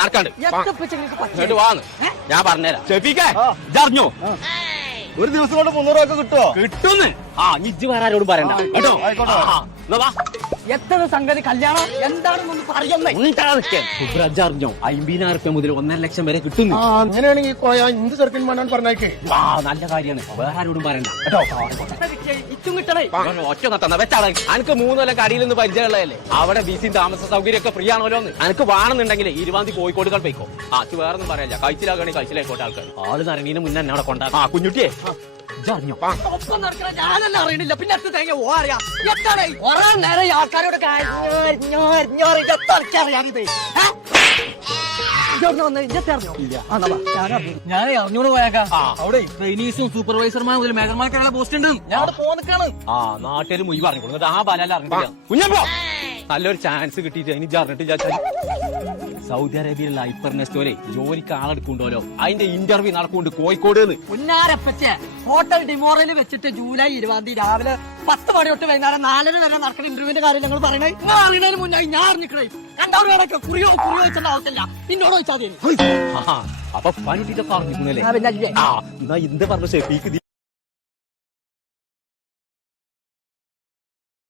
നടക്കാണ്ട് ഇങ്ങോട്ട് വാന്ന് ഞാൻ പറഞ്ഞുതരാം. ഷെഫീഖേ ഇതറിഞ്ഞോ ഒരു ദിവസം കൊണ്ട് 300 രൂപ കിട്ടുമോ? കിട്ടുന്ന്. ഇജ്ജ് വേറെ ആരോടും പറയണ്ട കേട്ടോ. എത്ര സംഗതി കല്യാണം എന്താണെന്നൊന്ന് പറയുന്നേ. അറിഞ്ഞോ 50,000 മുതൽ 1.5 ലക്ഷം വരെ കിട്ടുന്നു. അങ്ങനെയാണെങ്കിൽ എന്ത് ചെറുക്കൻ വേണം പറഞ്ഞേക്കേ. നല്ല കാര്യമാണ്, വേറെ ആരോടും പറയണ്ട കേട്ടോ. ഇറ്റും കിട്ടണേ. ഒറ്റ തന്ന വെച്ചാളെ അനക്ക് 3 കൊല്ലം കടിയിൽ നിന്ന് പരിചയമുള്ളതല്ലേ. അവിടെ ബിസിയും താമസ സൗകര്യം ഒക്കെ ഫ്രീ ആണല്ലോ. അനക്ക് വേണമെന്നുണ്ടെങ്കിൽ 20 കോഴിക്കോട് പോയിക്കോ. വേറെ ഒന്നും പറയല്ല. കഴിച്ചിലാകണേ കഴിച്ചിലായിക്കോട്ടെ ആൾക്കാർ. ആള് നിറങ്ങീന് മുന്നേ എന്നെ അവിടെ കൊണ്ടാ. കുഞ്ഞുട്ടിയെ ഒപ്പം നടക്കണ ഞാനല്ല അറിയണില്ല. പിന്നെ എത്ര തേങ്ങ അറിയാം. എത്താണ് ഒരേ നേരം ആൾക്കാരോട് ഞാൻ അറിഞ്ഞോട് പോയേക്കാം. അവിടെ ട്രെയിനീസും സൂപ്പർവൈസർമാരും മുതൽ മേഖലമാർക്കുള്ള പോസ്റ്റ് ഉണ്ട്. ഞാൻ അവിടെ പോന്നിക്കാണ്. നാട്ടിൽ മുയി പറഞ്ഞു കൊടുക്കുന്നത് ആ ബല അറിഞ്ഞില്ല. കുഞ്ഞപ്പോ നല്ലൊരു ചാൻസ് കിട്ടിയിട്ട് എനിക്ക് അറിഞ്ഞിട്ടില്ല. സൗദി അറേബ്യയിലുള്ള ഹൈപ്പർനെസ്റ്റോരെ ജോലിക്ക് ആളെടുക്കുണ്ടല്ലോ. അതിന്റെ ഇന്റർവ്യൂ നടക്കുന്നുണ്ട് കോഴിക്കോട്. പുന്നാരപ്പച്ചേ ഹോട്ടൽ ഡിമോറയിൽ വെച്ചിട്ട് ജൂലൈ 20 രാവിലെ 10 മണി തൊട്ട് വൈകുന്നേരം 4 വരെ നടക്കുന്ന ഇന്റർവ്യൂവിന്റെ കാര്യം ഞങ്ങൾ പറയണേ. നിങ്ങൾ അറിയണതിന് മുന്നേ ഞാൻ അറിഞ്ഞിക്കണേ. കണ്ടവരോടൊക്കെ കുറിയോ വെച്ചേണ്ട ആവശ്യമില്ല. നിന്നോട് ചോദിച്ചാൽ അപ്പൊ പണി ഇതൊക്കെ അറിഞ്ഞിരിക്കുന്നല്ലേ. എന്നാ എന്ത് പറഞ്ഞു ഷെഫീക്ക്